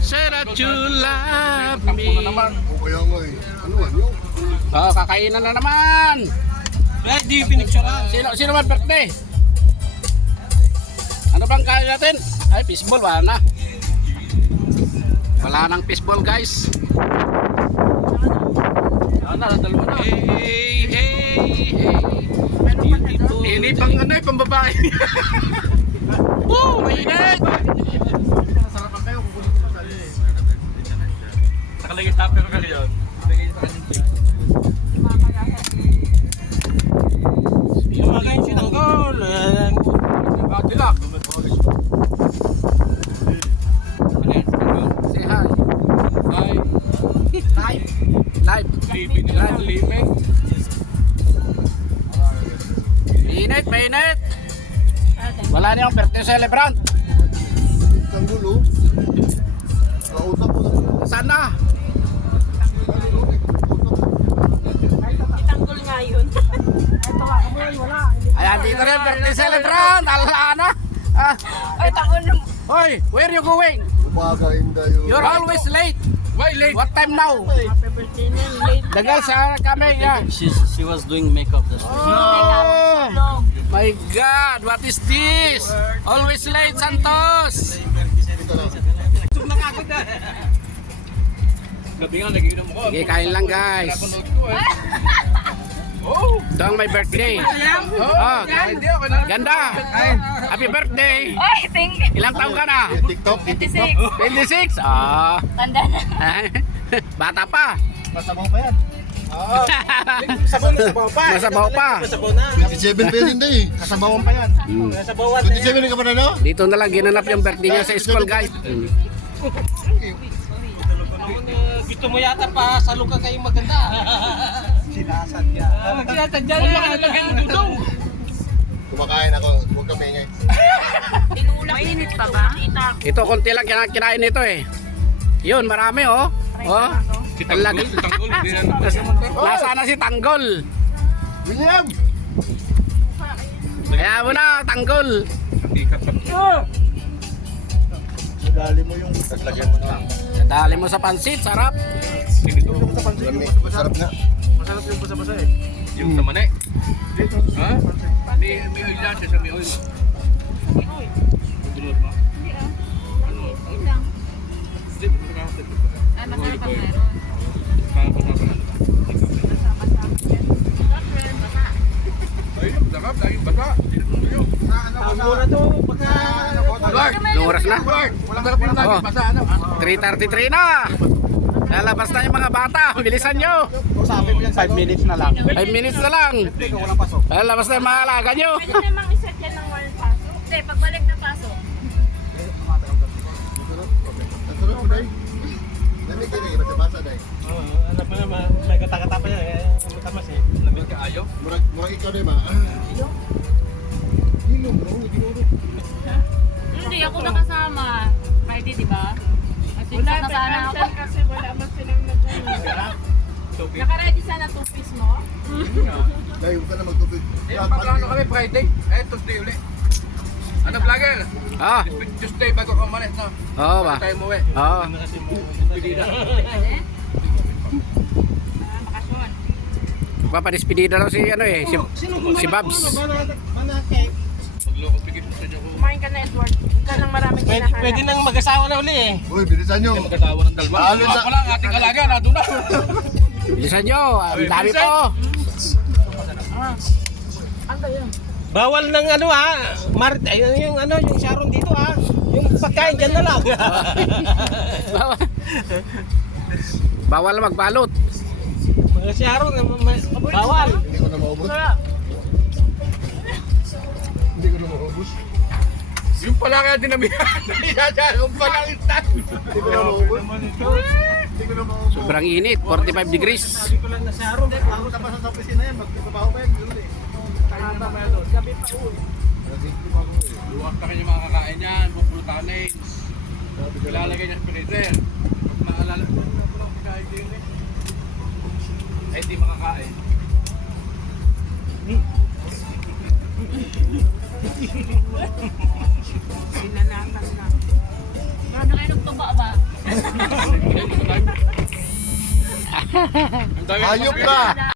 Said that you love Takbo me. na naman. O kaya nga eh. Ano yun? Oh, kakainan na naman. Eh, di pinicturean. Sino man birthday? Ano bang kain natin? Ay, fishball, wala na. Wala nang fishball, guys. Dalawa na. Hey, hey, hey. Ini pang ano eh, pang babae. Woo, mainit. Sarapan kayo, kukunin ko pa sa alin. Nakalagay tupper ka yun. Kumakain si Tanggol. Dilak. Say hi. Hi. Live. Live. Limit. Mainit, mainit. Wala niyang birthday celebrant. Ang gulo. Kausap ko na. Saan na? Itanggol nga yun. Ito nga, wala. Ayan, dito rin, birthday celebrant. Ala na. Ah. Ay, tanggol na. Hoy, where you going? Umaga, hindi yun. You're always late. Why late? What time now? Happy birthday na yun. Late. Dagal sa kami yan. She was doing makeup. That's Oh, Long. my God, what is this? Always late, Santos. Gabi nga, nagiinom ko. Sige, kain lang, guys. Napanood ko eh. Oh! Ito ang my birthday. Oh, ganda. Happy birthday. Ay, thank you. Ilang taong ka na? TikTok, 26. 26? Ah. Tanda na. Bata pa. Masabaw pa yan. Sabaw pa. Masabaw pa. Masabaw na. 27 pa yun hindi eh. Kasabawan pa yan. Nasabawan 27 ka pa na no? Dito na lang ginanap yung birthday niya sa school, guys. Gusto mo yata pa sa luka kayong maganda. Sinasadya. Sinasadya na yan. Lagay mo dudong. Kumakain ako, huwag kami ingay. Tinulak. Mainit pa ba? Ito, konti lang kinain nito eh. Yun, marami oh. Oh. Si Talaga. Tanggol, hindi na Nasaan na si Tanggol? William! Kaya mo na, Tanggol. Dali mo yung... Lagyan mo na. Dali mo sa pansit, sarap. Masarap nga. Masarap yung basa-basa eh. Yung sa mani. Ha? May oil yan, sa may oil. Dulot ba? Ano? Hindi, masarap. Ay, masarap pa meron. Parang pumapalala ba? Ay, sarap. Laging basa. Ang mura to. Pagka... Anong oras na? Walang sarap yung laging basa. Ano? 3:33 na. Lalabas na yung mga bata. Bilisan nyo. 5 minutes na lang. 5 minutes na lang. Walang pasok. Lalabas na yung mga alaga nyo. Pwede namang iset yan ng walang paso. Hindi, pagbalik ng paso. Masarap mo day. Dami kayo na, basa-basa day. Ano pa naman, may kata-kata pa yan. Matamas eh. Lamig ka ayaw? Murag ikaw day ma. Hilong bro, dinuro. Hindi, ako nakasama. Friday, di ba? Kasi sana ako. Kasi wala man silang nagkano. Nakaready sana 2 piece mo? Day, huwag ka na magtubig. Pagkano kami Friday? Eh, Tuesday uli. Ano vlogger? Ah, Tuesday bago ka umalis na. oo ba? Tayo mo eh. Oo. Pagpilida. Bakasyon. Papadispedida daw si ano eh, si Babs. Pagloko pigit mo sa inyo ko. Kumain ka na, Edward. Ikaw nang maraming kinahanap. Pwede nang mag-asawa na uli eh. Uy, bilisan nyo. Mag-asawa ng dalawa. Lalo na- Ako lang, ating alaga, nandun na. Bilisan nyo, ang dami po. Bawal ng ano ha, ayun yung ano, yung Sharon dito ha. Yung pagkain dyan na lang. Bawal magbalot. Mga Sharon, bawal. Hindi ko na maubos. Hindi ko na maubos. Yung pala kaya dinamihan. Yung pala instant. Hindi ko na maubos. Hindi ko na maubos. Sobrang init, 45 degrees. Sabi ko lang na Sharon. Ako tapos sa opisina yan, magpapabaho pa yan. Gabi pa uwi. Luwag kami yung mga kakain yan, pupulutanin. Ilalagay niya sa freezer. Maalala ko lang kakain din eh. Ay di makakain. Sinanatan na. Marami kayo nagtuba ba? Hayop ka!